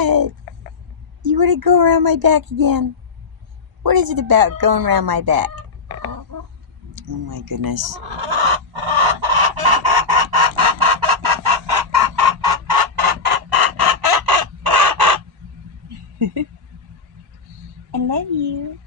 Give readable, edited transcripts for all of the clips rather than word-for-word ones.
What? You want to go around my back again? What is it about going around my back? Oh my goodness. I love you.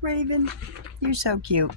Raven, you're so cute.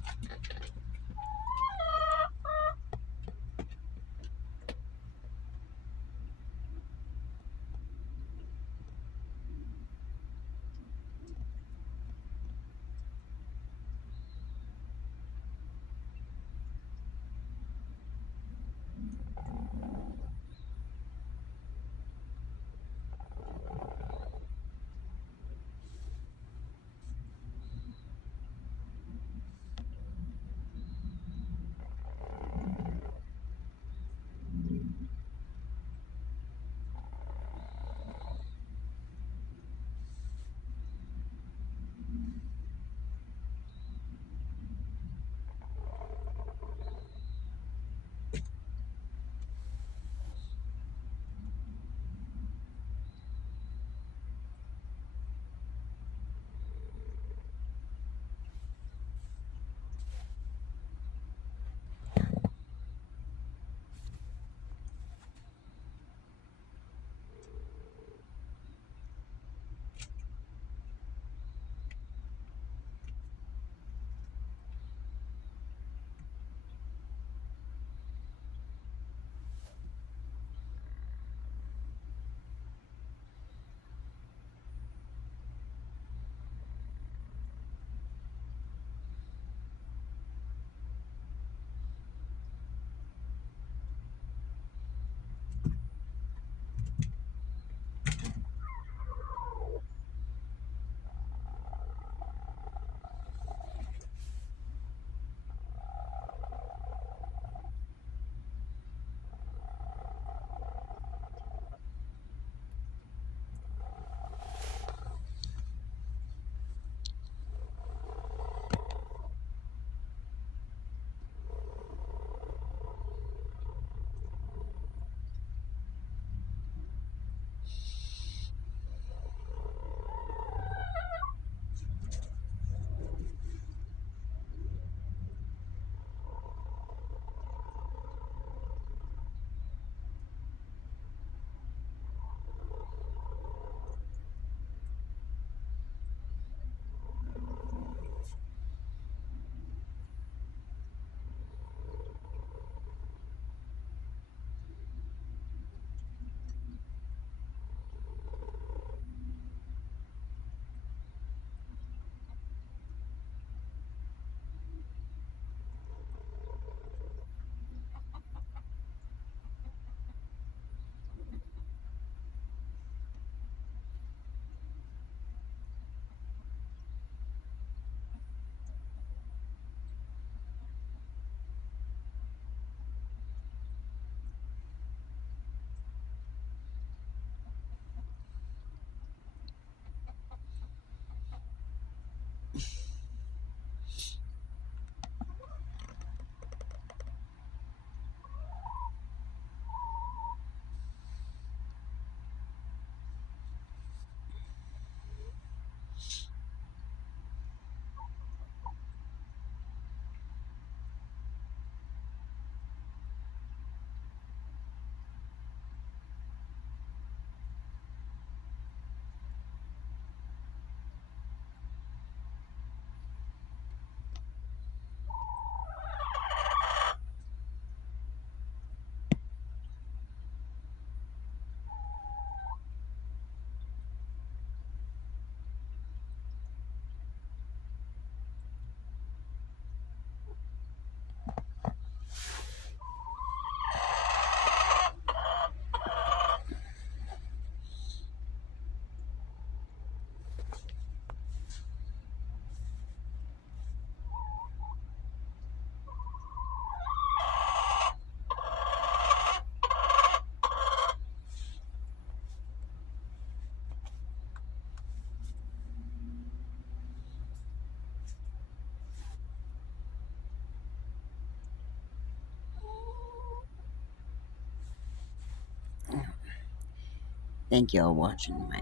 Thank you all watching my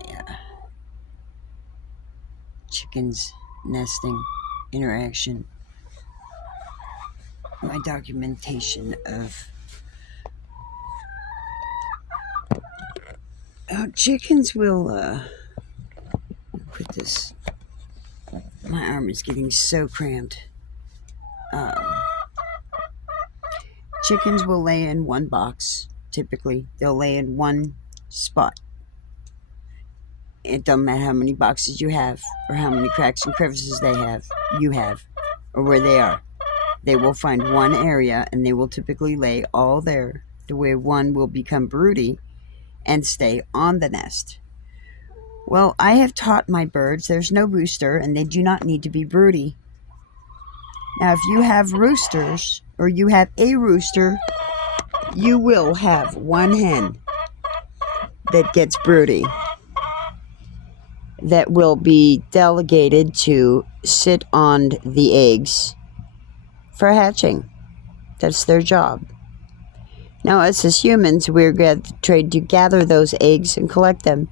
chickens nesting interaction. My documentation of how chickens will put this. My arm is getting so cramped. Chickens will lay in one box. Typically, they'll lay in one spot. It doesn't matter how many boxes you have, or how many cracks and crevices you have, or where they are. They will find one area, and they will typically lay all there, the way one will become broody and stay on the nest. Well, I have taught my birds there's no rooster, and they do not need to be broody. Now, if you have roosters, or you have a rooster, you will have one hen that gets broody, that will be delegated to sit on the eggs for hatching. That's their job. Now, us as humans, we're trained to gather those eggs and collect them,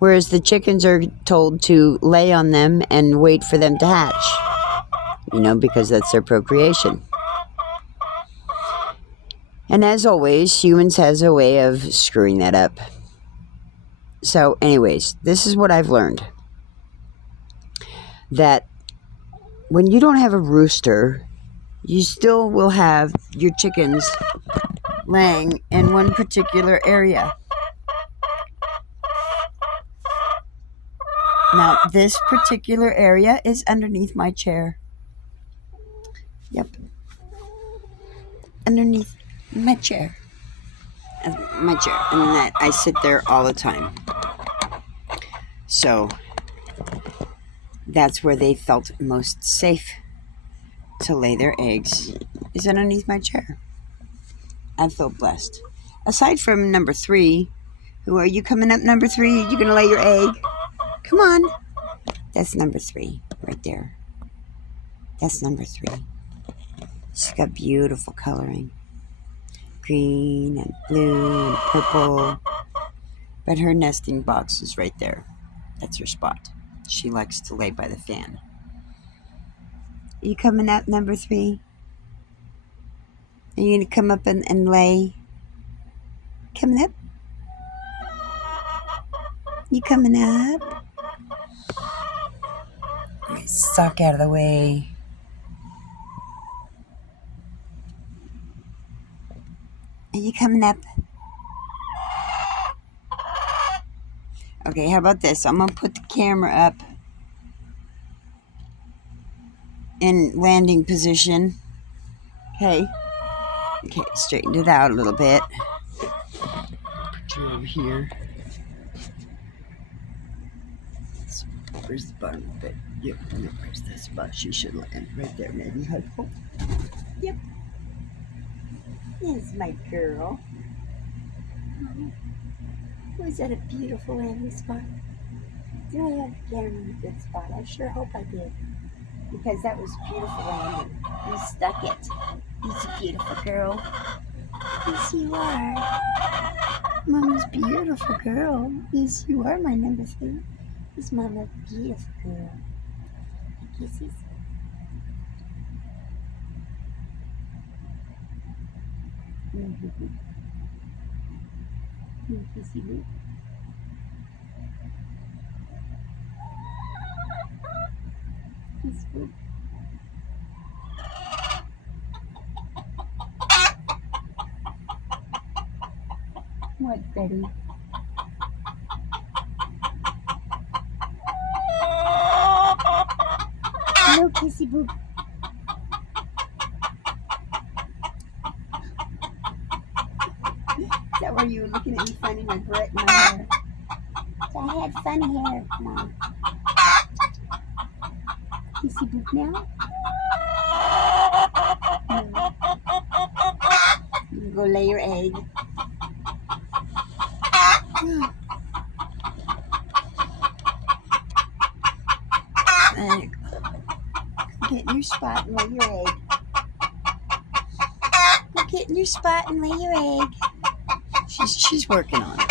whereas the chickens are told to lay on them and wait for them to hatch, because that's their procreation. And as always, humans has a way of screwing that up. So anyways, this is what I've learned. That when you don't have a rooster, you still will have your chickens laying in one particular area. Now, this particular area is underneath my chair. Yep. Underneath my chair. And that I sit there all the time. So, that's where they felt most safe to lay their eggs, is underneath my chair. I feel blessed. Aside from number 3, who are you coming up, number 3? Are you going to lay your egg? Come on. That's number 3 right there. That's number 3. She's got beautiful coloring. Green and blue and purple. But her nesting box is right there. That's her spot. She likes to lay by the fan. Are you coming up, number 3? Are you going to come up and lay? Coming up? You coming up? Sock out of the way. Are you coming up? Okay, how about this? I'm going to put the camera up in landing position. Okay, straighten it out a little bit. Put you over here. So, where's the bottom of it? Yep, where's that spot she should land? Right there, maybe. Hope. Yep. There's my girl. Was that a beautiful landing spot? Did I have the camera in a good spot? I sure hope I did. Because that was beautiful landing. You stuck it. It's a beautiful girl. Yes, you are. Mama's beautiful girl. Yes, you are my number 3. Is Mama beautiful girl? Kisses. Kissy boo. Kiss boo. What, Betty? No, kissy boo. Is that why you were looking at me funny, my hair? So I had funny hair, Mom. Kissy boo now? No. You can go lay your egg. There you go. Get in your spot and lay your egg. Go get in your spot and lay your egg. She's working on it.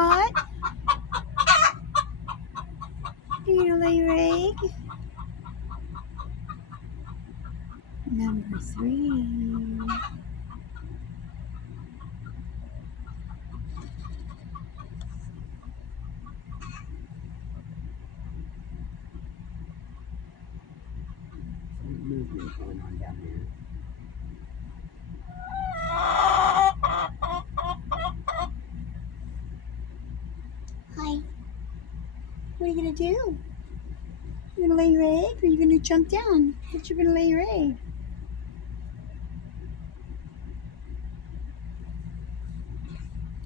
spot? Are you gonna lay your egg? Number 3. Movement going on down there. Hi. What are you gonna do? You gonna lay your egg, or are you gonna jump down? But you're gonna lay your egg.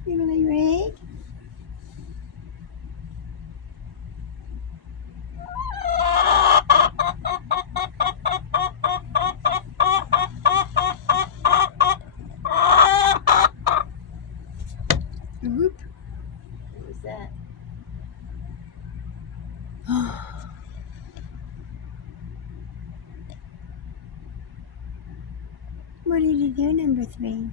You gonna lay your egg? Whoop. What was that? What did you do, number 3?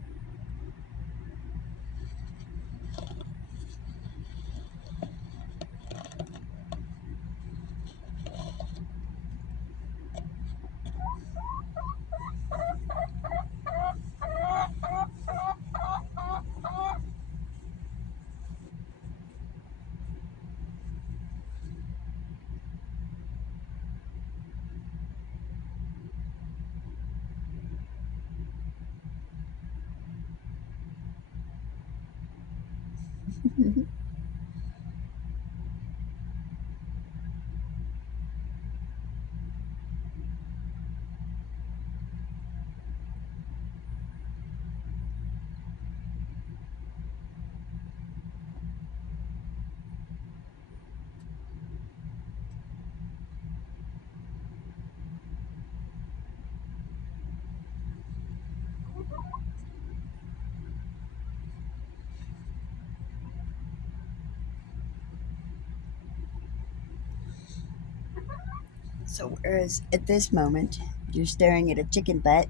So whereas at this moment you're staring at a chicken but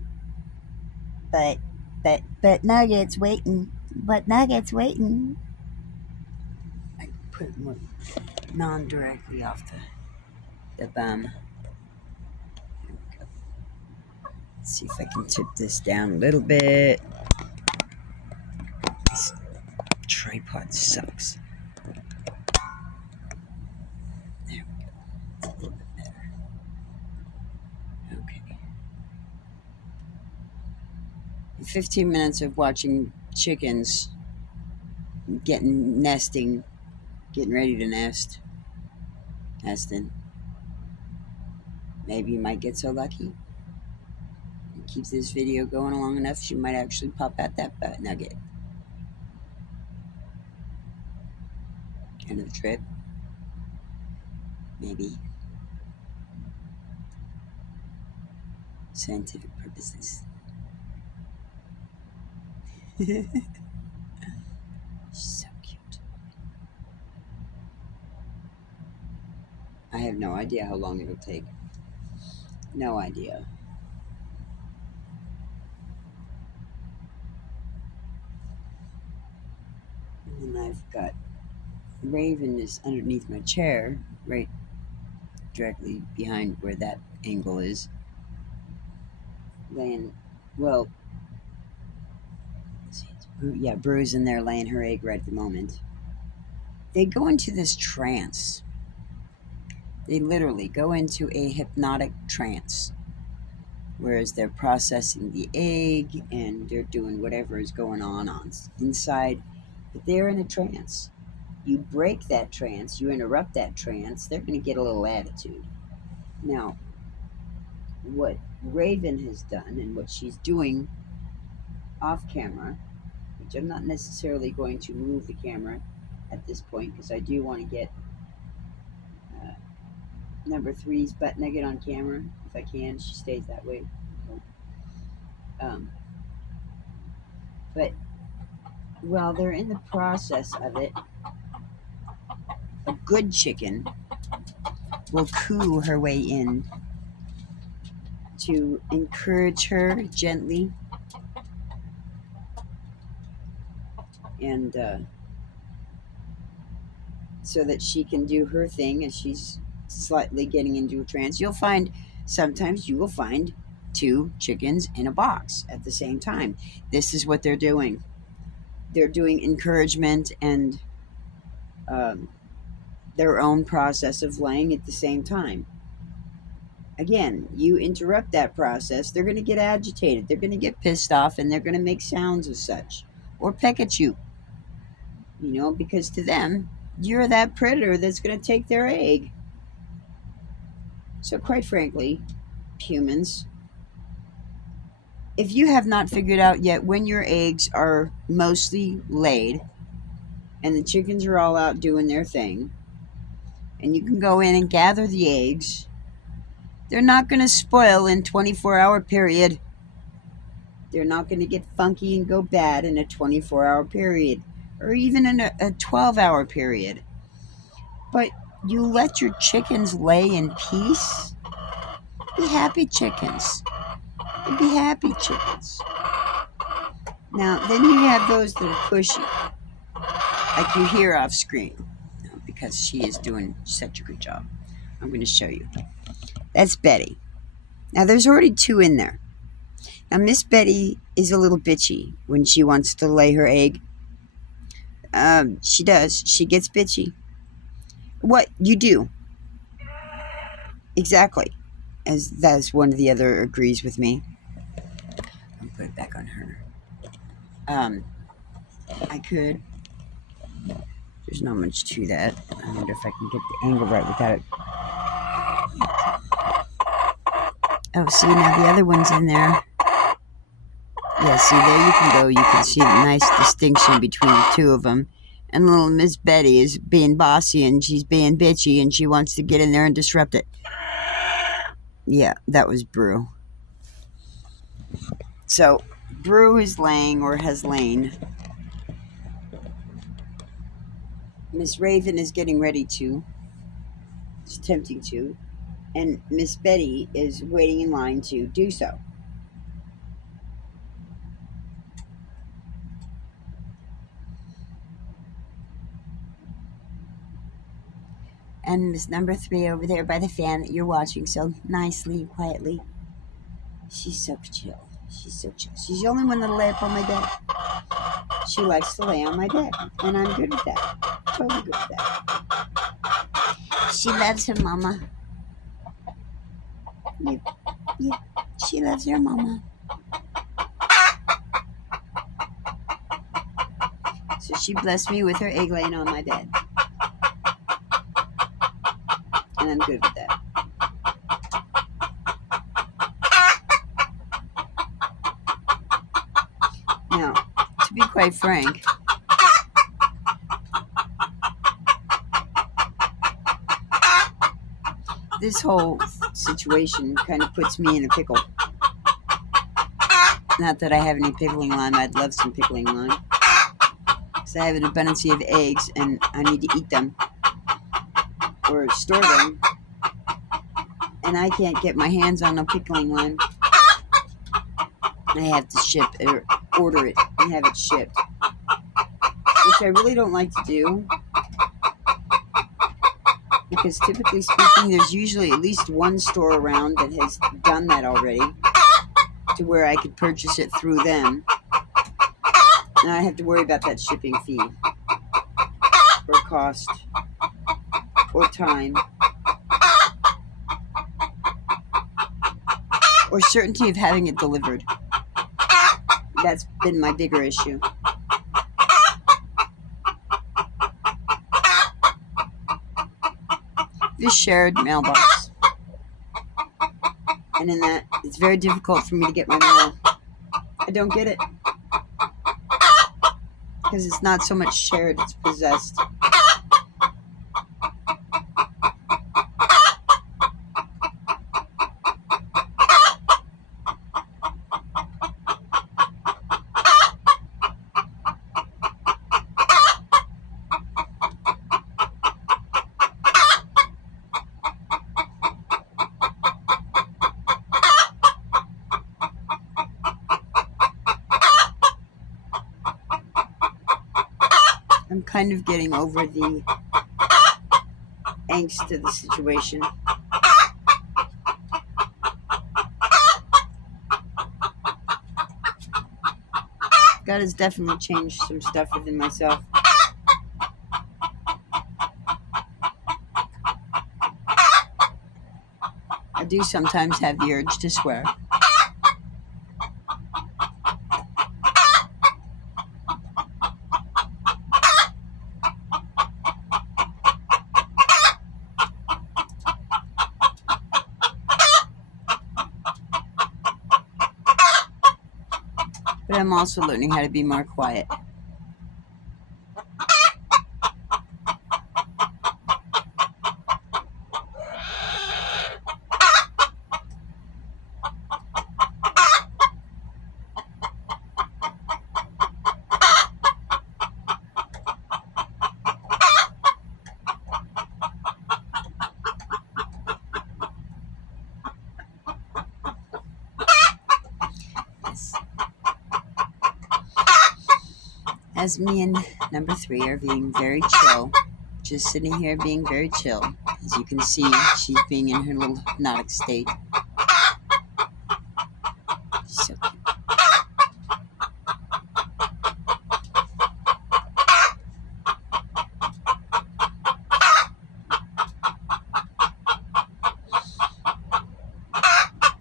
Nugget's waiting. But Nugget's waiting. I put it more non-directly off the bum. There we go. Let's see if I can tip this down a little bit. This tripod sucks. There we go. It's a little bit better. Okay. 15 minutes of watching chickens getting ready to nesting. Maybe you might get so lucky. Keep this video going long enough, she might actually pop out that butt nugget. End of the trip. Maybe. Scientific purposes. So cute. I have no idea how long it'll take. No idea. And I've got Raven is underneath my chair, right directly behind where that angle is. Laying, well, yeah, Bru's in there laying her egg right at the moment. They go into this trance. They literally go into a hypnotic trance. Whereas they're processing the egg and they're doing whatever is going on inside. But they're in a trance. You break that trance, you interrupt that trance, they're going to get a little attitude. Now, what Raven has done and what she's doing off camera, which I'm not necessarily going to move the camera at this point because I do want to get number 3's butt nugget on camera if I can. She stays that way. But while they're in the process of it, a good chicken will coo her way in to encourage her gently and so that she can do her thing as she's slightly getting into a trance. Sometimes you will find two chickens in a box at the same time. This is what they're doing. They're doing encouragement and um, their own process of laying at the same time. Again, you interrupt that process, they're going to get agitated, they're going to get pissed off, and they're going to make sounds as such, or peck at you, because to them, you're that predator that's going to take their egg. So, quite frankly, humans, if you have not figured out yet when your eggs are mostly laid and the chickens are all out doing their thing, and you can go in and gather the eggs, they're not going to spoil in 24-hour period. They're not going to get funky and go bad in a 24-hour period, or even in a 12-hour period. But you let your chickens lay in peace. Be happy chickens. Be happy chickens. Now, then you have those that are pushy, like you hear off screen, because she is doing such a good job. I'm going to show you. That's Betty. Now, there's already two in there. Now, Miss Betty is a little bitchy when she wants to lay her egg. She does. She gets bitchy. What? You do. Exactly. As one of the other agrees with me. I'll put it back on her. I could. There's not much to that. I wonder if I can get the angle right without it. Oh, see, now the other one's in there. Yeah, see, there you can go. You can see the nice distinction between the two of them. And little Miss Betty is being bossy and she's being bitchy and she wants to get in there and disrupt it. Yeah, that was Brew. So, Brew is laying or has lain. Miss Raven is getting ready to. She's attempting to. And Miss Betty is waiting in line to do so. And Miss Number 3 over there by the fan that you're watching so nicely and quietly. She's so chill. She's so chill. She's the only one that'll lay up on my bed. She likes to lay on my bed. And I'm good with that. Totally good with that. She loves her mama. Yep. She loves her mama. So she blessed me with her egg laying on my bed. And I'm good with that. Now, to be quite frank, this whole situation kind of puts me in a pickle. Not that I have any pickling lime. I'd love some pickling lime. Because I have an abundance of eggs and I need to eat them. Or store them, and I can't get my hands on a pickling lime. I have to ship or order it and have it shipped, which I really don't like to do, because typically speaking, there's usually at least one store around that has done that already, to where I could purchase it through them, and I have to worry about that shipping fee, or cost, or time, or certainty of having it delivered. That's been my bigger issue. This shared mailbox. And in that, it's very difficult for me to get my mail. I don't get it. Because it's not so much shared, it's possessed. I'm kind of getting over the angst to the situation. God has definitely changed some stuff within myself. I do sometimes have the urge to swear. But I'm also learning how to be more quiet. Yes. As me and number 3 are being very chill, just sitting here being very chill. As you can see, she's being in her little hypnotic state. She's so cute.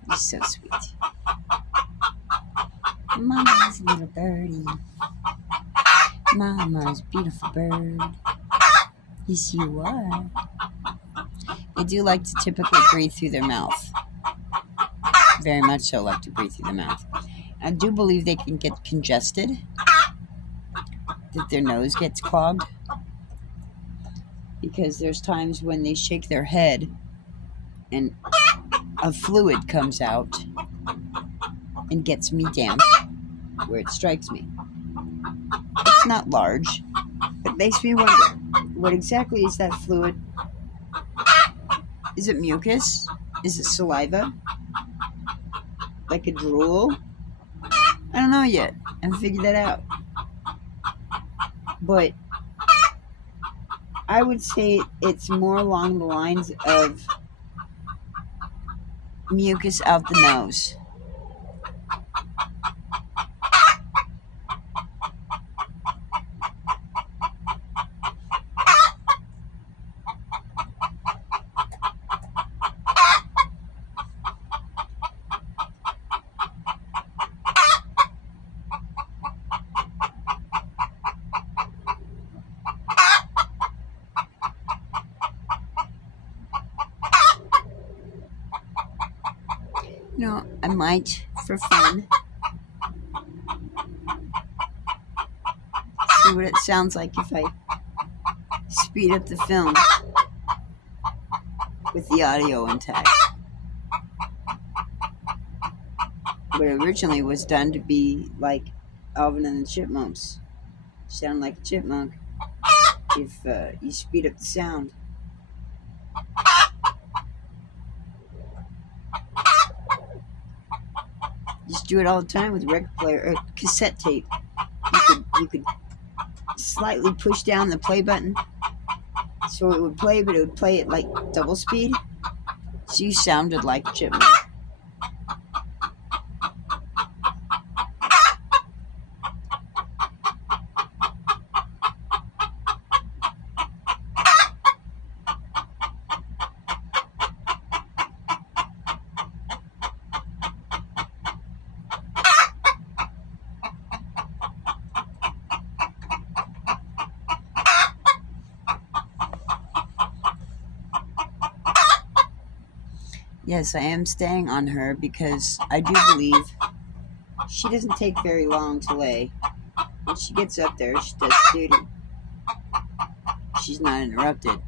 She's so sweet. Mama's little birdie. Mama's beautiful bird. Yes, you are. They do like to typically breathe through their mouth. Very much so like to breathe through the mouth. I do believe they can get congested, that their nose gets clogged, because there's times when they shake their head and a fluid comes out and gets me damp where it strikes me. It's not large, but makes me wonder, what exactly is that fluid? Is it mucus? Is it saliva? Like a drool? I don't know yet. I haven't figured that out. But I would say it's more along the lines of mucus out the nose. You know, I might, for fun, see what it sounds like if I speed up the film with the audio intact. But it originally was done to be like Alvin and the Chipmunks. Sound like a chipmunk if you speed up the sound. Just do it all the time with record player or cassette tape. You could slightly push down the play button so it would play, but it would play at like double speed, so you sounded like a chipmunk. Yes, I am staying on her because I do believe she doesn't take very long to lay. When she gets up there, she does duty. She's not interrupted.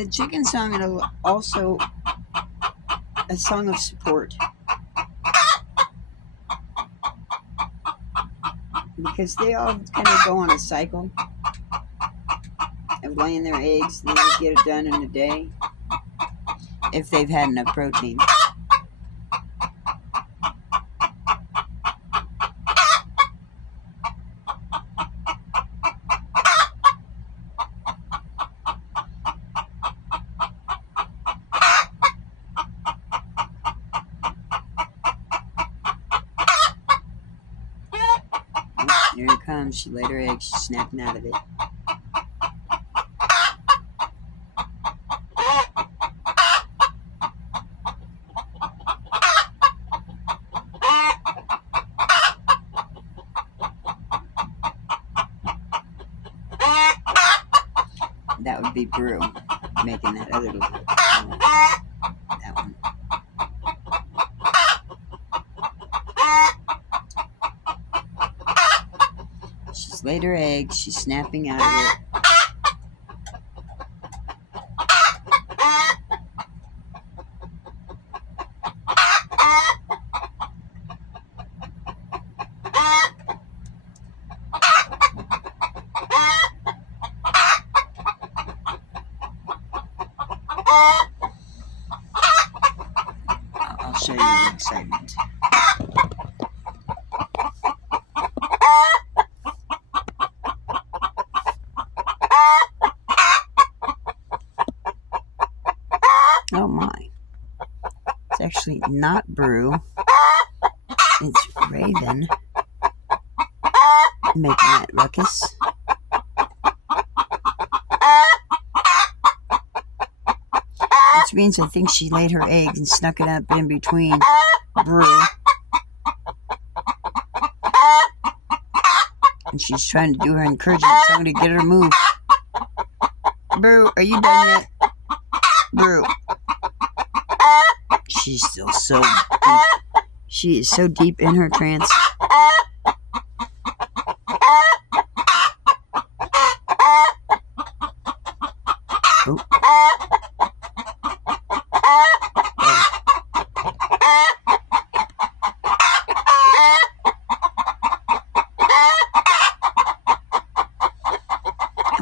The chicken song is also a song of support. Because they all kind of go on a cycle of laying their eggs, and they get it done in a day if they've had enough protein. Here it comes. She laid her egg. She's snapping out of it. That would be Brew making that other little that one. She's laid her egg. She's snapping out of it. I'll show you the excitement. Oh my. It's actually not Brew. It's Raven making that ruckus. Which means I think she laid her egg and snuck it up in between Brew. And she's trying to do her encouragement song to get her to move. Brew, are you done yet? Brew. She's still so deep. She is so deep in her trance. Oh.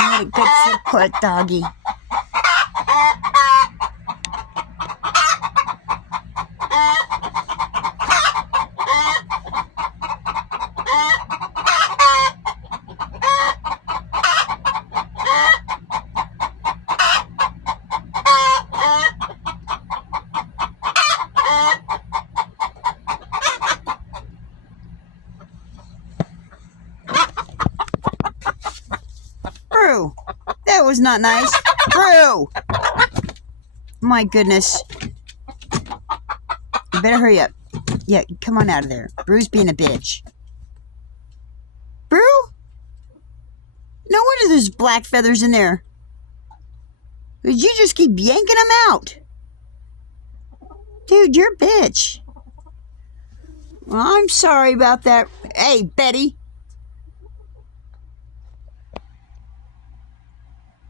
I'm gonna good support, doggy. Brew, that was not nice. Brew! My goodness. You better hurry up. Yeah, come on out of there. Brew's being a bitch. Brew? No wonder there's black feathers in there. Because you just keep yanking them out. Dude, you're a bitch. Well, I'm sorry about that. Hey, Betty.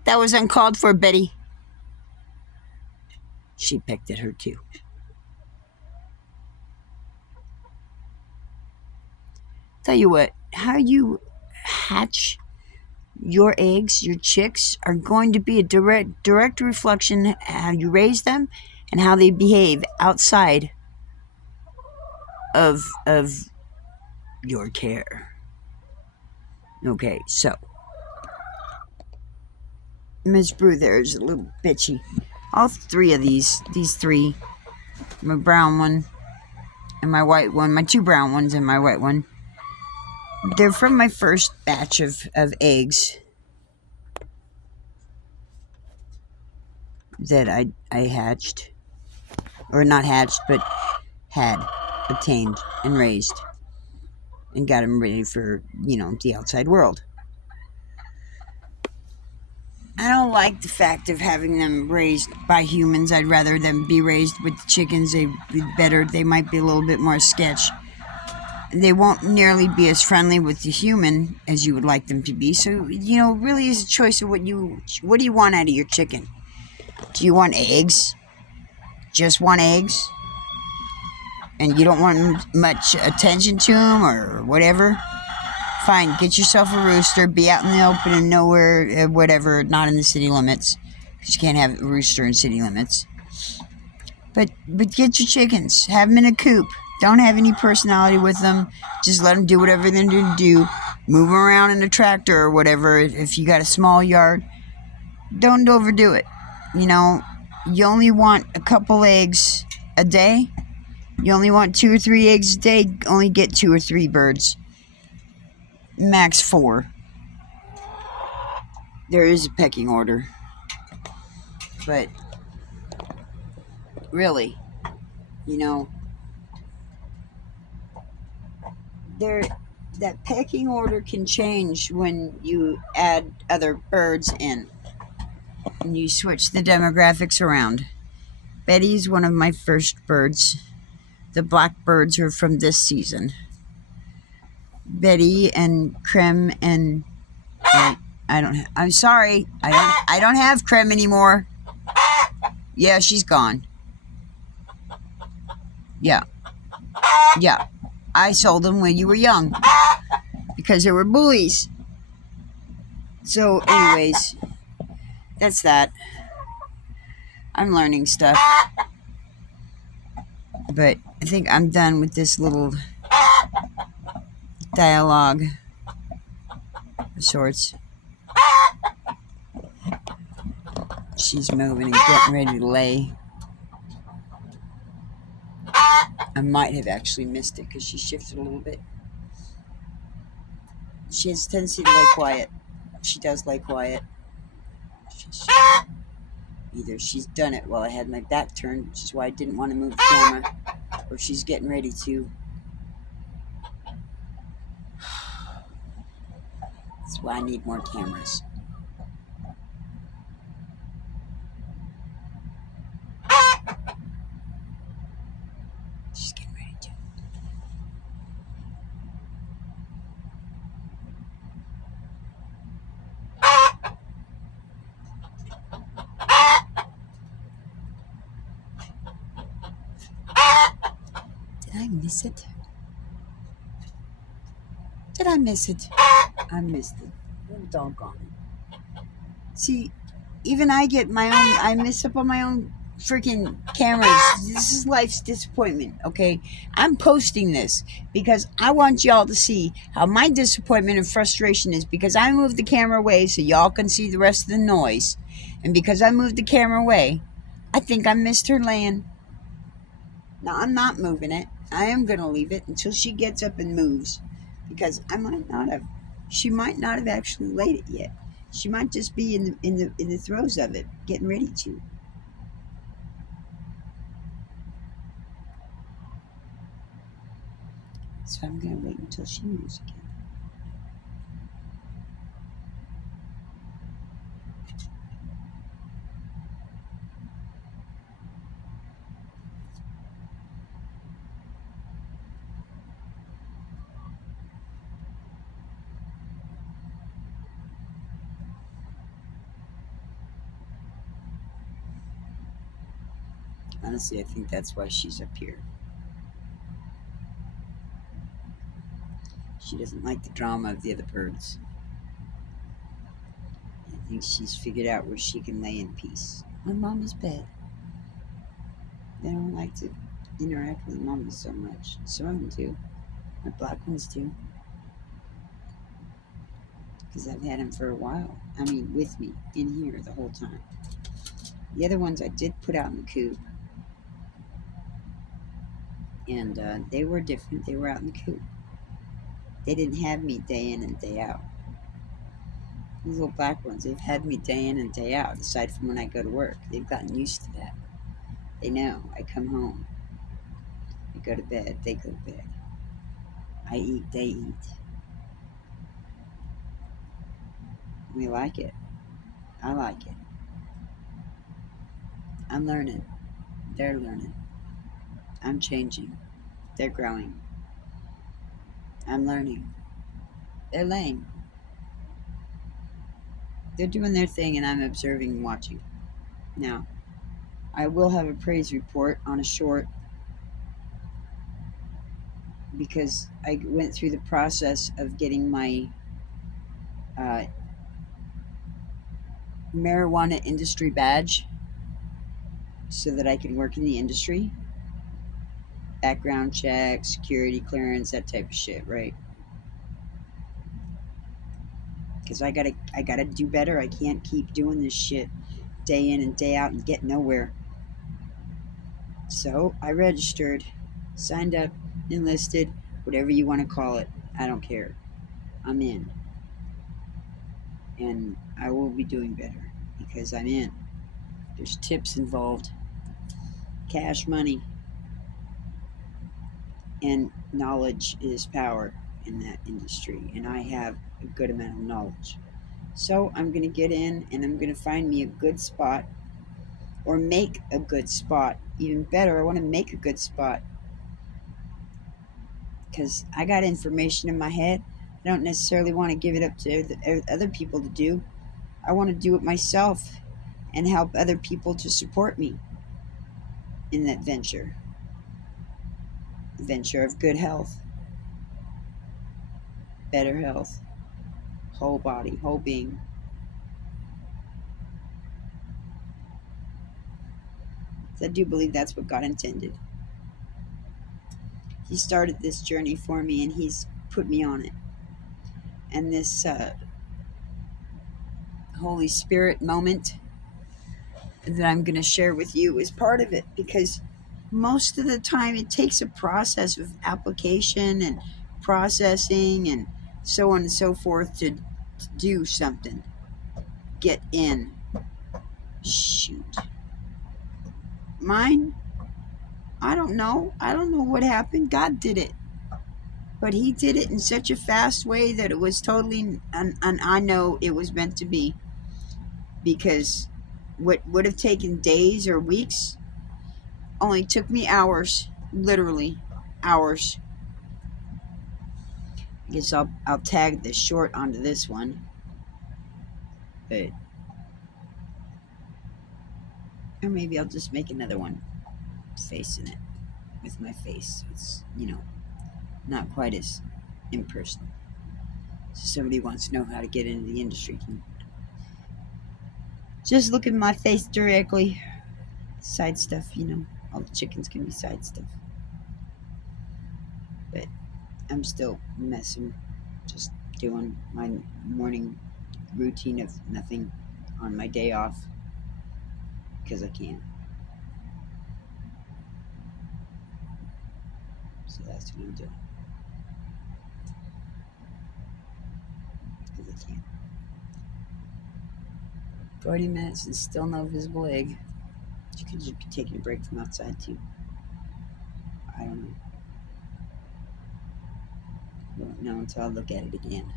That was uncalled for, Betty. She picked at her, too. Tell you what, how you hatch your eggs, your chicks, are going to be a direct reflection of how you raise them and how they behave outside of your care. Okay, so Miss Brew there is a little bitchy. All three of these three, my brown one and my white one, my two brown ones and my white one, they're from my first batch of eggs that I hatched. Or not hatched, but had obtained and raised. And got them ready for, the outside world. I don't like the fact of having them raised by humans. I'd rather them be raised with the chickens. They'd be better. They might be a little bit more sketch. They won't nearly be as friendly with the human as you would like them to be. So, really is a choice of what do you want out of your chicken. Do you want eggs? Just want eggs? And you don't want much attention to them or whatever? Fine, get yourself a rooster. Be out in the open and nowhere, whatever, not in the city limits. Because you can't have a rooster in city limits. But get your chickens. Have them in a coop. Don't have any personality with them. Just let them do whatever they're going to do. Move them around in a tractor or whatever. If you got a small yard, don't overdo it. You know, you only want a couple eggs a day. You only want 2 or 3 eggs a day. Only get 2 or 3 birds. Max 4. There is a pecking order. But really, you know, that pecking order can change when you add other birds in and you switch the demographics around. Betty's one of my first birds. The blackbirds are from this season. Betty and Creme and I'm sorry. I don't have Creme anymore. Yeah, she's gone. Yeah. I sold them when you were young because they were bullies. So, anyways, that's that. I'm learning stuff. But I think I'm done with this little dialogue of sorts. She's moving and getting ready to lay. I might have actually missed it because she shifted a little bit. She has a tendency to lay quiet. She does lay quiet. Either she's done it while I had my back turned, which is why I didn't want to move the camera, or she's getting ready to. That's why I need more cameras. She's getting ready to. Did I miss it? Did I miss it? I missed it. Oh, doggone it. See, even I get my own, I miss up on my own freaking cameras. This is life's disappointment, okay? I'm posting this because I want y'all to see how my disappointment and frustration is because I moved the camera away so y'all can see the rest of the noise. And because I moved the camera away, I think I missed her laying. Now, I'm not moving it. I am going to leave it until she gets up and moves because she might not have actually laid it yet. She might just be in the throes of it, getting ready to. So I'm going to wait until she moves again. Honestly, I think that's why she's up here. She doesn't like the drama of the other birds. I think she's figured out where she can lay in peace. On Mama's bed. They don't like to interact with Mama so much. Some of them do. My black ones do. Because I've had them for a while. I mean, with me, in here the whole time. The other ones I did put out in the coop. And they were different. They were out in the coop. They didn't have me day in and day out. These little black ones, they've had me day in and day out, aside from when I go to work. They've gotten used to that. They know. I come home. I go to bed. They go to bed. I eat. They eat. We like it. I like it. I'm learning. They're learning. I'm changing. They're growing. I'm learning. They're laying. They're doing their thing and I'm observing and watching. Now, I will have a praise report on a short because I went through the process of getting my uh, marijuana industry badge so that I can work in the industry. Background check, security clearance, that type of shit, right? Because I gotta do better. I can't keep doing this shit day in and day out and get nowhere. So I registered, signed up, enlisted, whatever you want to call it. I don't care. I'm in. And I will be doing better because I'm in. There's tips involved, cash money, and knowledge is power in that industry. And I have a good amount of knowledge. So I'm going to get in and I'm going to find me a good spot or make a good spot. Even better, I want to make a good spot because I got information in my head. I don't necessarily want to give it up to other people to do. I want to do it myself and help other people to support me in that venture. The venture of good health, better health, whole body, whole being. So I do believe that's what God intended. He started this journey for me and He's put me on it. And this Holy Spirit moment that I'm going to share with you is part of it because most of the time it takes a process of application and processing and so on and so forth to do something. Get in. Shoot. Mine, I don't know. I don't know what happened. God did it. But He did it in such a fast way that it was totally, and I know it was meant to be because what would have taken days or weeks only took me hours, literally hours. I guess I'll tag this short onto this one, but or maybe I'll just make another one facing it with my face. So it's not quite as impersonal. So somebody wants to know how to get into the industry can just look at my face directly. Side stuff, all the chickens can be side stuff. But I'm still messing, just doing my morning routine of nothing on my day off because I can. So that's what I'm doing. Because I can. 40 minutes and still no visible egg. You could just be taking a break from outside too. I don't know. I won't know until I look at it again.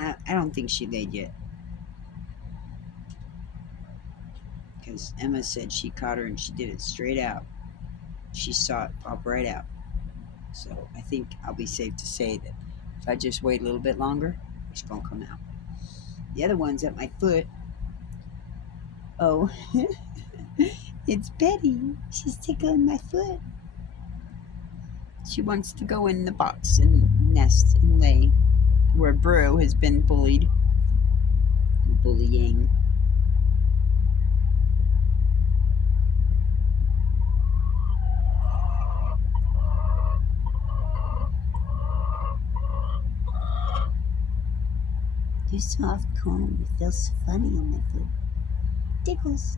I don't think she laid yet. Because Emma said she caught her and she did it straight out. She saw it pop right out. So I think I'll be safe to say that if I just wait a little bit longer, it's going to come out. The other one's at my foot. Oh, it's Betty. She's tickling my foot. She wants to go in the box and nest and lay where Brew has been bullying. Your soft comb feels so funny on my foot. Tickles.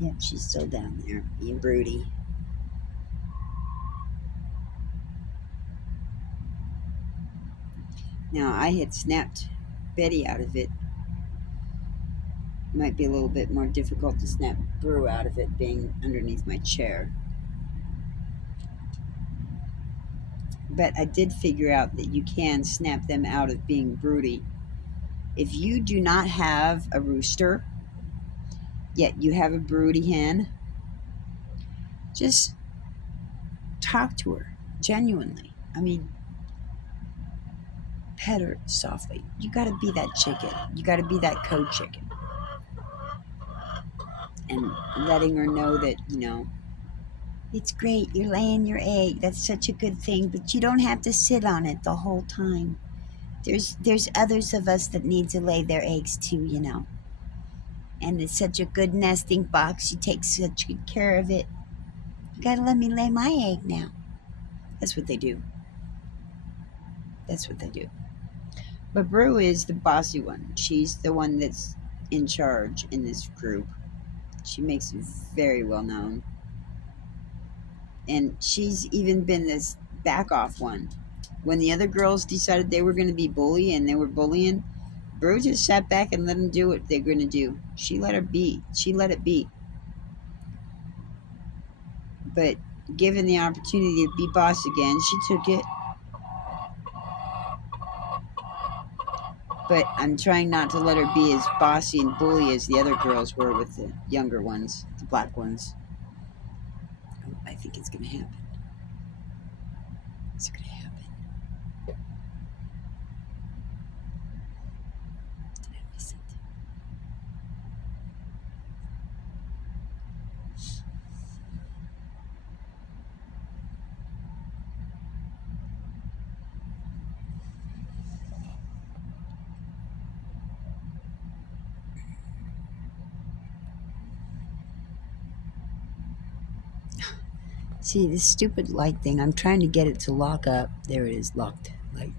Yep, she's still down there being broody. Now, I had snapped Betty out of it. Might be a little bit more difficult to snap Brew out of it being underneath my chair. But I did figure out that you can snap them out of being broody. If you do not have a rooster, yet you have a broody hen, Just talk to her genuinely. I mean, pet her softly. You got to be that chicken. You got to be that code chicken. And letting her know that, it's great. You're laying your egg. That's such a good thing. But you don't have to sit on it the whole time. There's others of us that need to lay their eggs too. And it's such a good nesting box. You take such good care of it. You got to let me lay my egg now. That's what they do. That's what they do. But Brew is the bossy one. She's the one that's in charge in this group. She makes it very well known. And she's even been this back off one. When the other girls decided they were going to be bully and they were bullying, Brew just sat back and let them do what they're going to do. She let her be. She let it be. But given the opportunity to be boss again, she took it. But I'm trying not to let her be as bossy and bully as the other girls were with the younger ones, the black ones. Oh, I think it's going to happen. It's going to happen. Did I miss it? See, this stupid light thing, I'm trying to get it to lock up. There it is, locked light.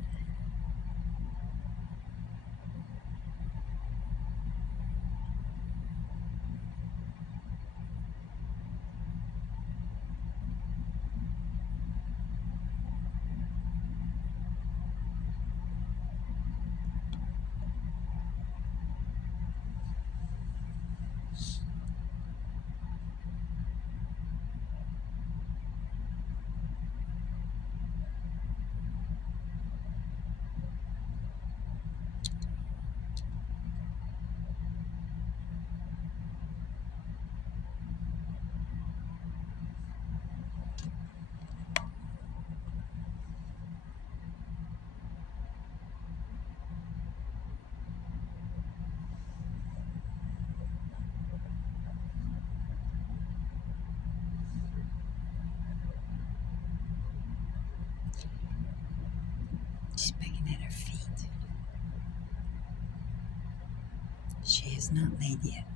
She's picking at her feet. She has not laid yet.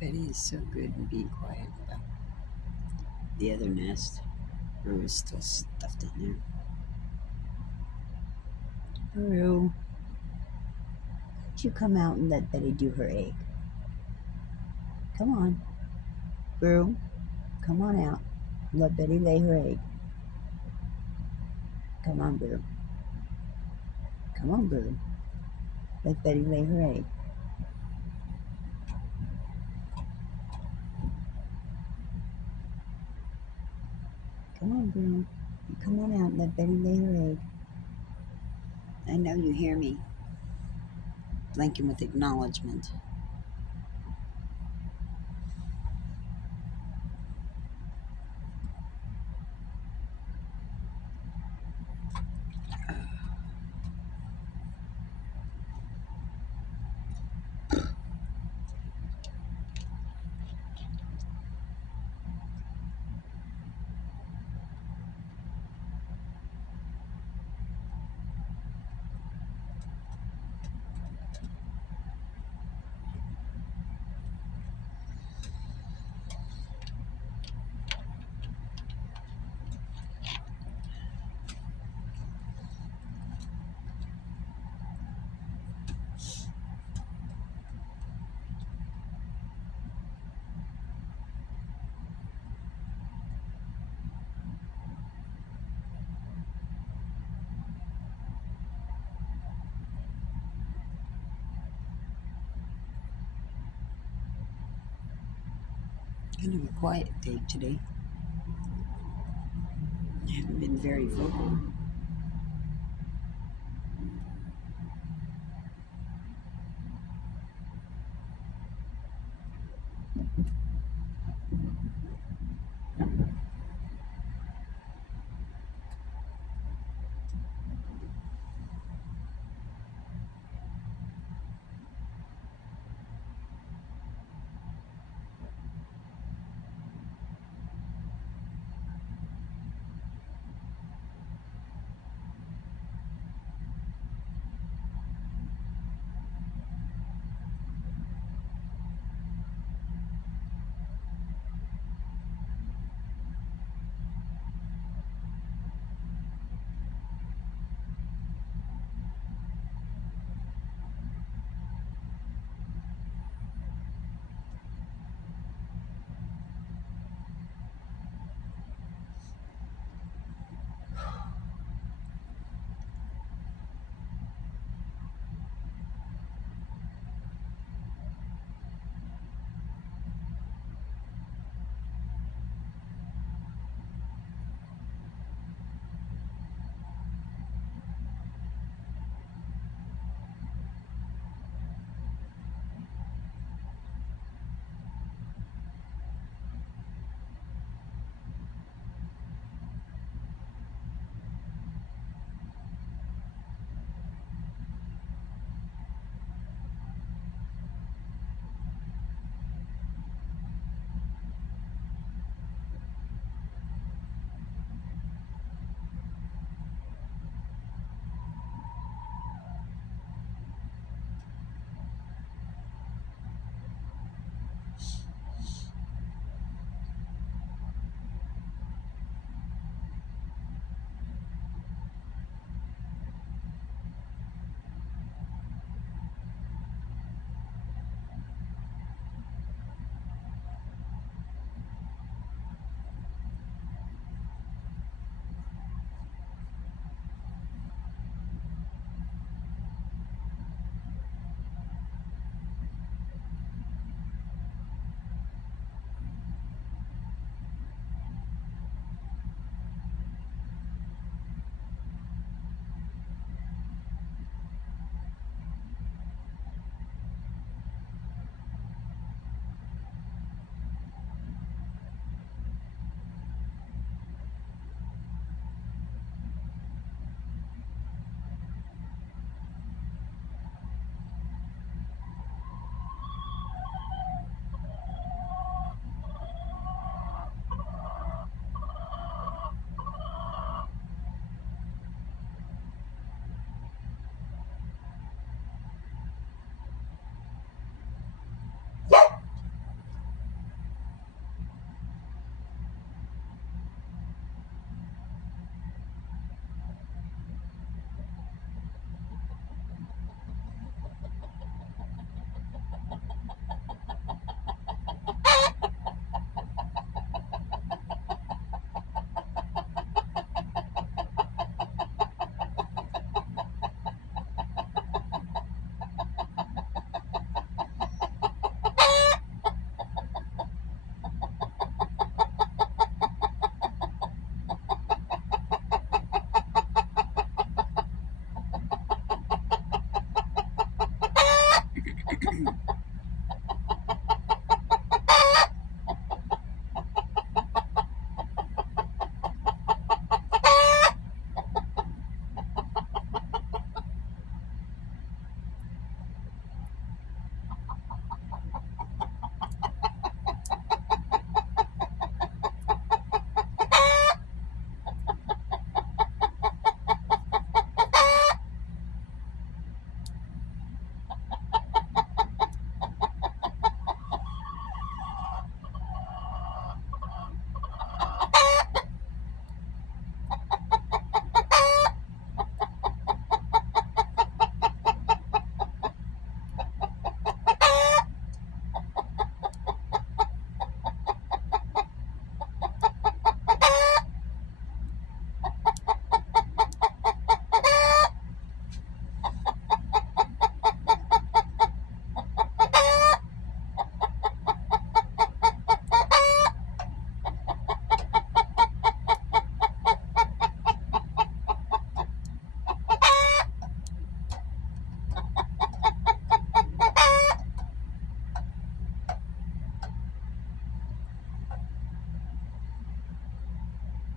Betty is so good in being quiet about the other nest. Brew is still stuffed in there. Brew, won't you come out and let Betty do her egg? Come on. Brew, come on out. Let Betty lay her egg. Come on, Brew. Come on, Brew. Let Betty lay her egg. Come on, Brew. Come on out and let Betty lay her egg. I know you hear me. Blinking with acknowledgement. Kind of a quiet day today. I haven't been very vocal.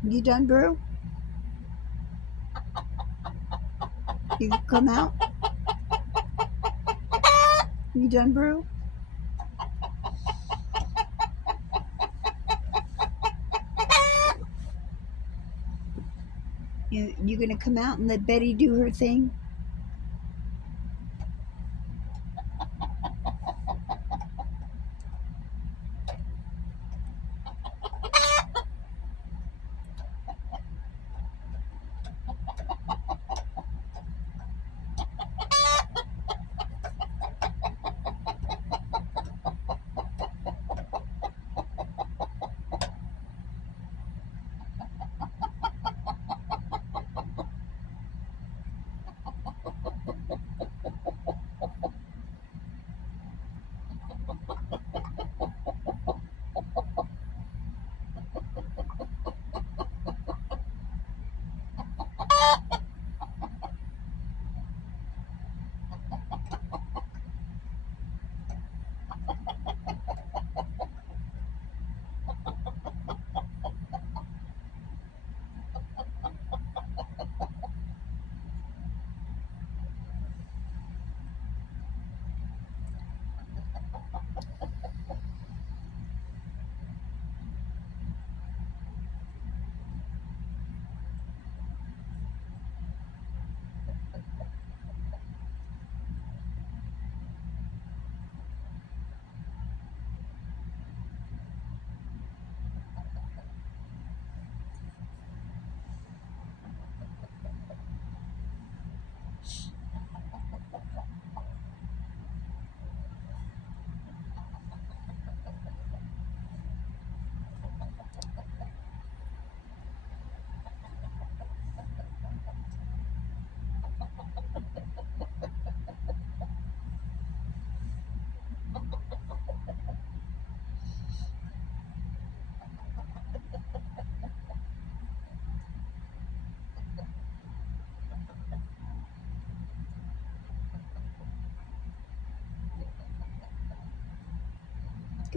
You done, Brew? You come out? You done, Brew? You gonna come out and let Betty do her thing?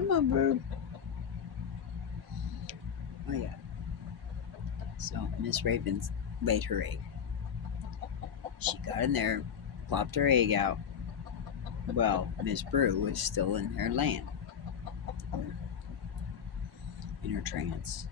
Come on, Brew. Oh yeah. So Miss Ravens laid her egg. She got in there, plopped her egg out. Well, Miss Brew was still in there laying in her trance.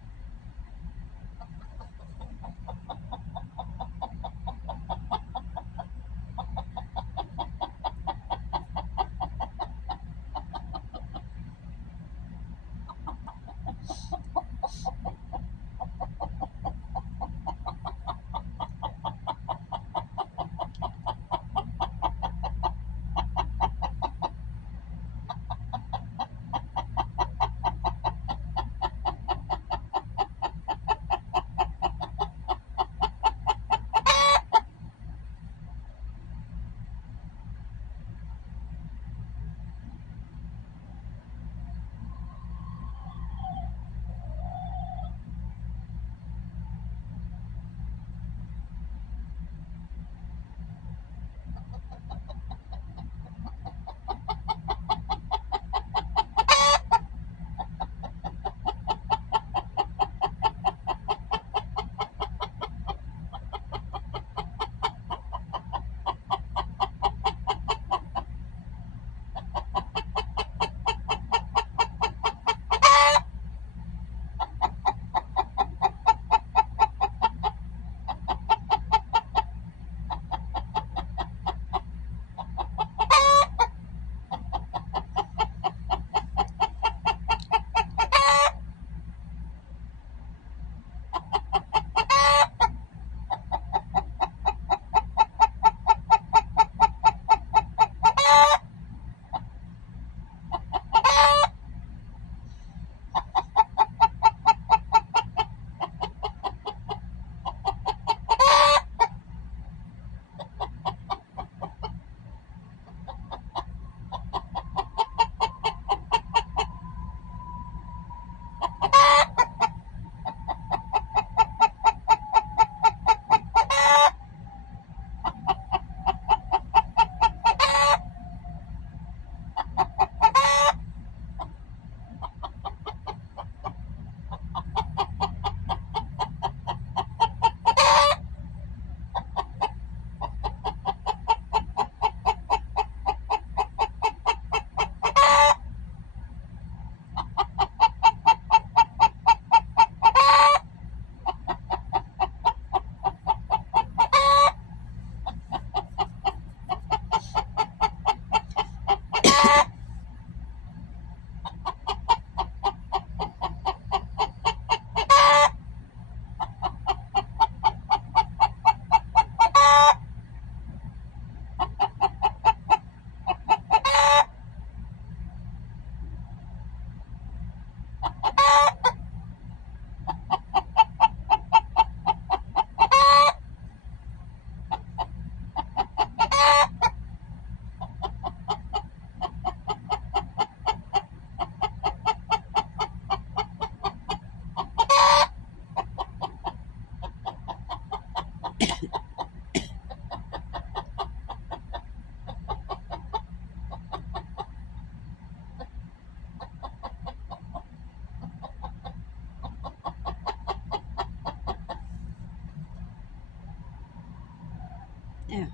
Yeah.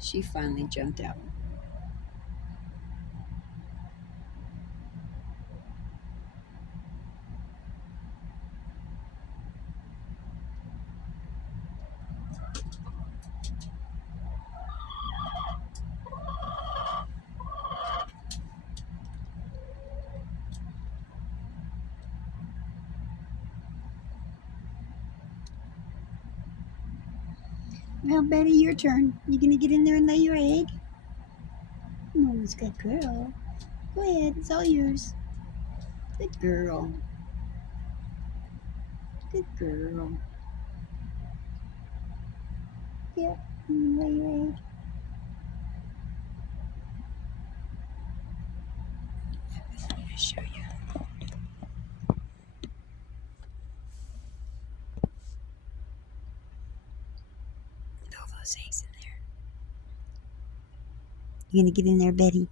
She finally jumped out. Well, Betty, your turn. You gonna get in there and lay your egg? Mo's good girl. Go ahead, it's all yours. Good girl. Good girl. Yeah, lay your egg. Let me show you. With all those eggs in there. You gonna get in there, Betty?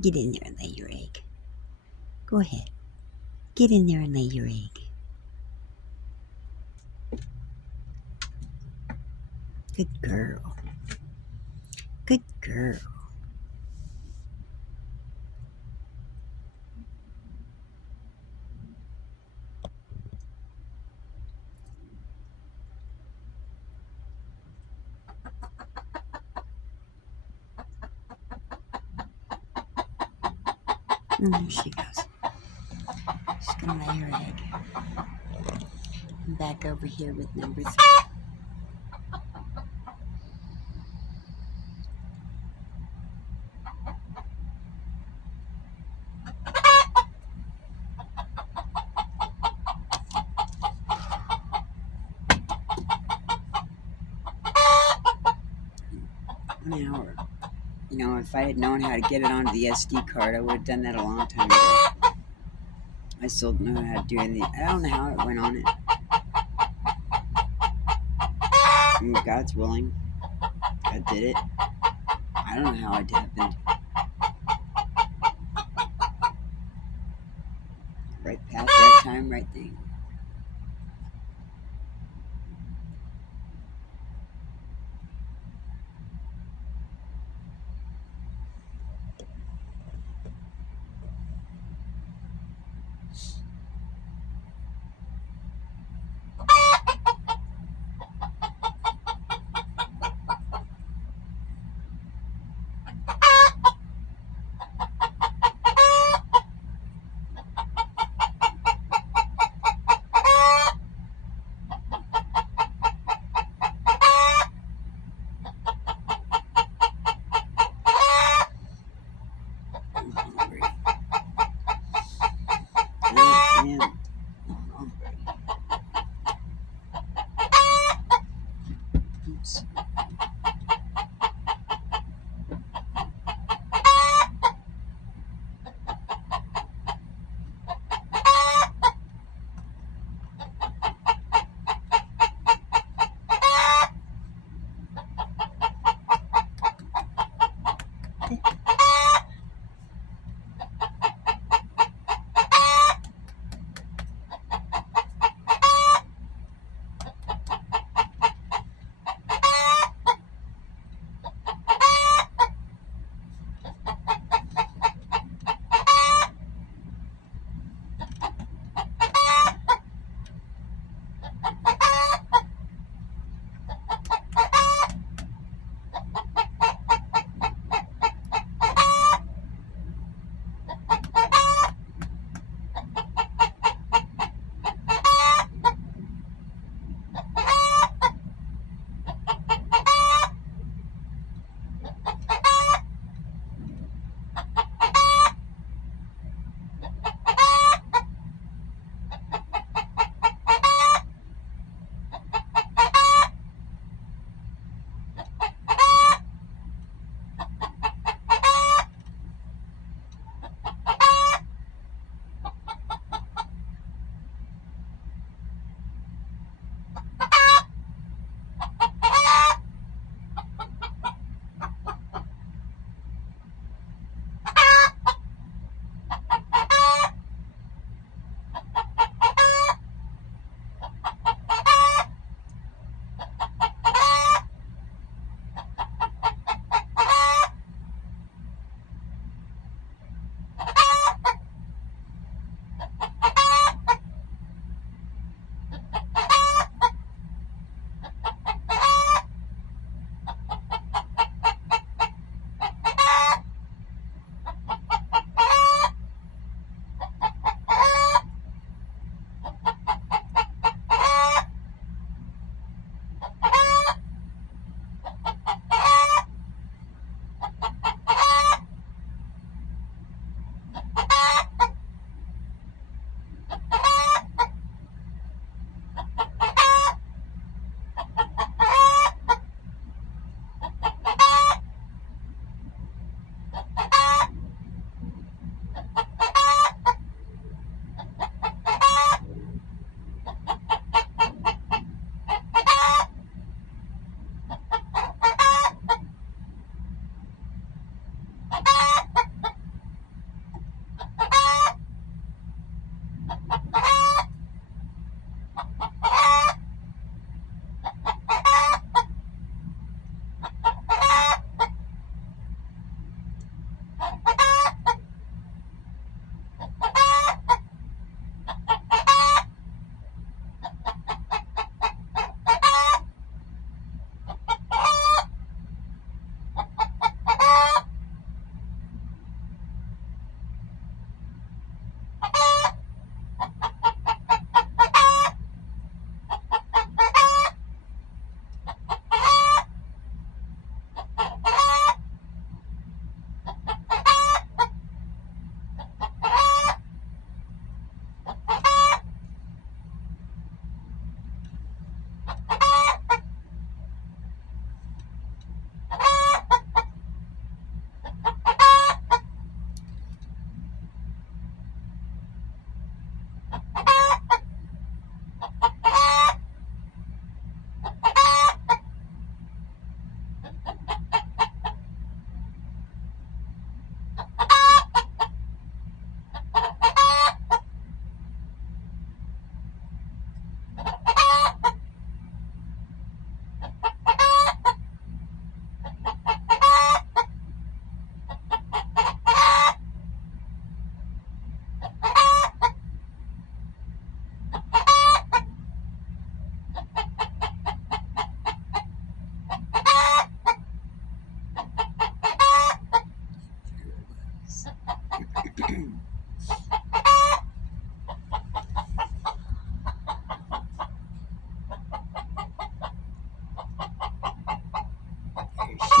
Get in there and lay your egg. Go ahead. Get in there and lay your egg. Good girl. Good girl. And there she goes. She's gonna lay her egg. I'm back over here with number 3. Now, if I had known how to get it onto the SD card, I would have done that a long time ago. I still don't know how to do anything. I don't know how it went on it. God's willing. God did it. I don't know how it happened. Right path, right time, right thing. I'm hungry. I am hungry. Oops.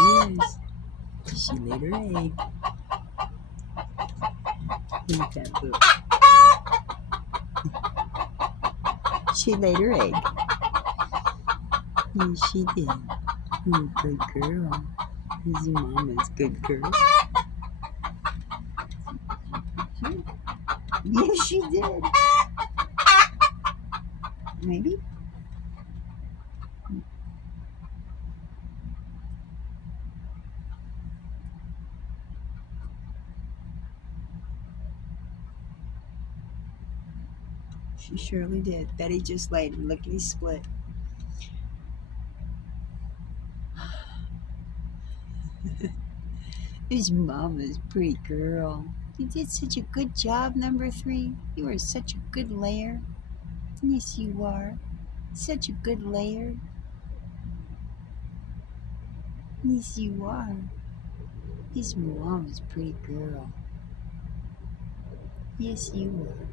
is. She laid her egg. Look at that book. She laid her egg. Yes, she did. Oh, good girl. This is Mama's good girl. Yes, she did. Maybe. She surely did. Betty just laid him lickety split. His Mama's pretty girl. You did such a good job, number 3. You are such a good layer. Yes, you are. Such a good layer. Yes, you are. His Mama's pretty girl. Yes, you are.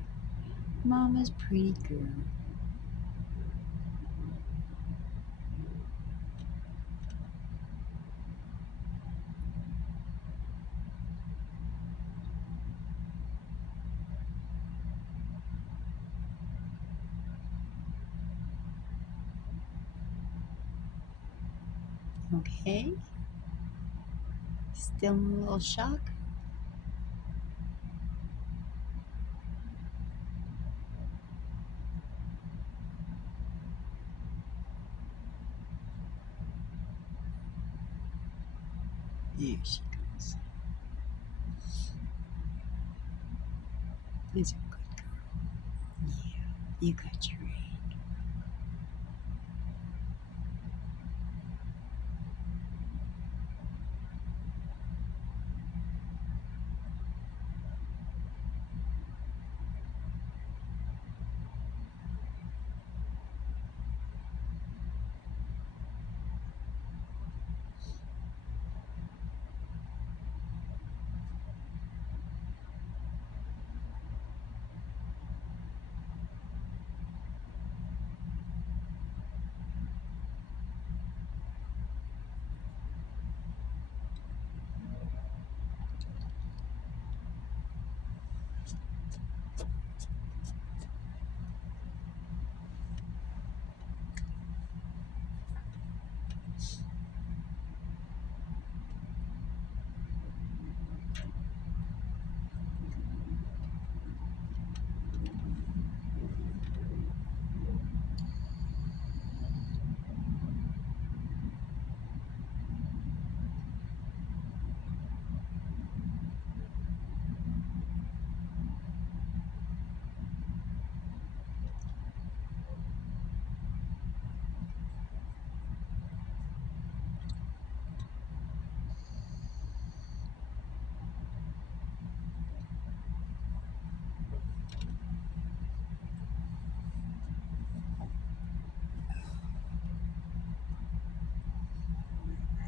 Mama's pretty girl. Okay. Still in a little shock? There she goes. It's a good girl. Yeah, you got your egg.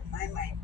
My.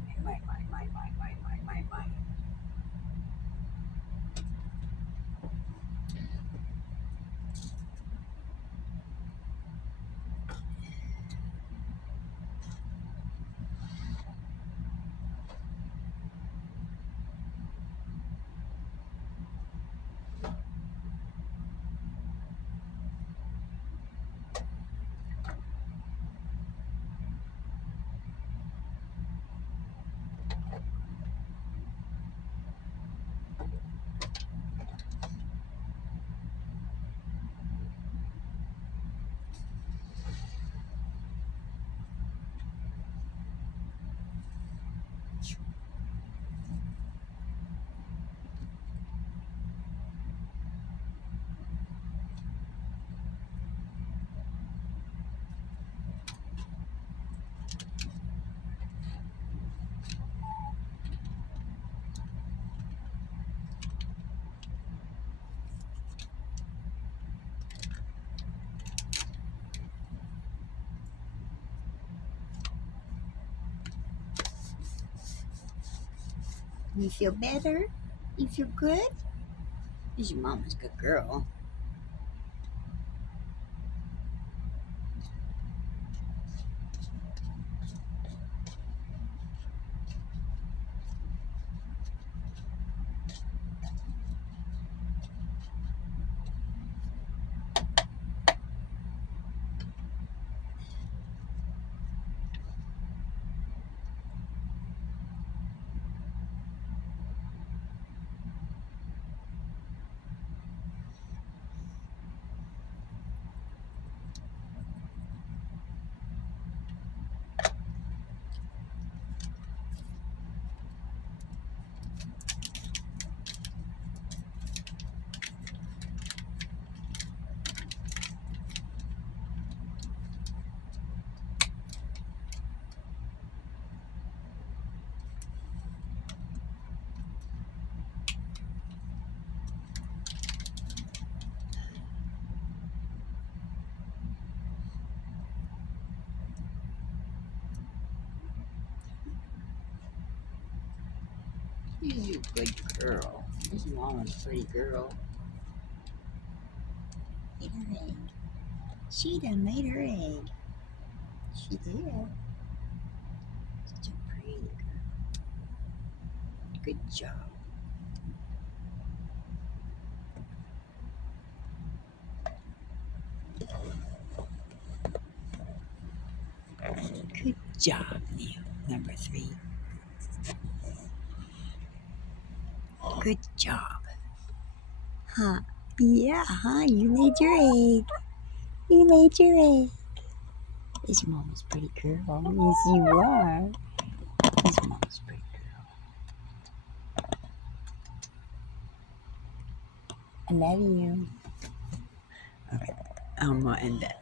You feel better? You feel good? This is your Mama's good girl. good girl. This mama's pretty girl. Laid her egg. She done laid her egg. She did. Such a pretty girl. Good job. Good job, Neil. Number 3. Good job. Huh? Yeah, huh? You laid your egg. You laid your egg. This mama's pretty girl. Yes, you are. This mama's pretty girl. I love you. All right, I'm gonna end that.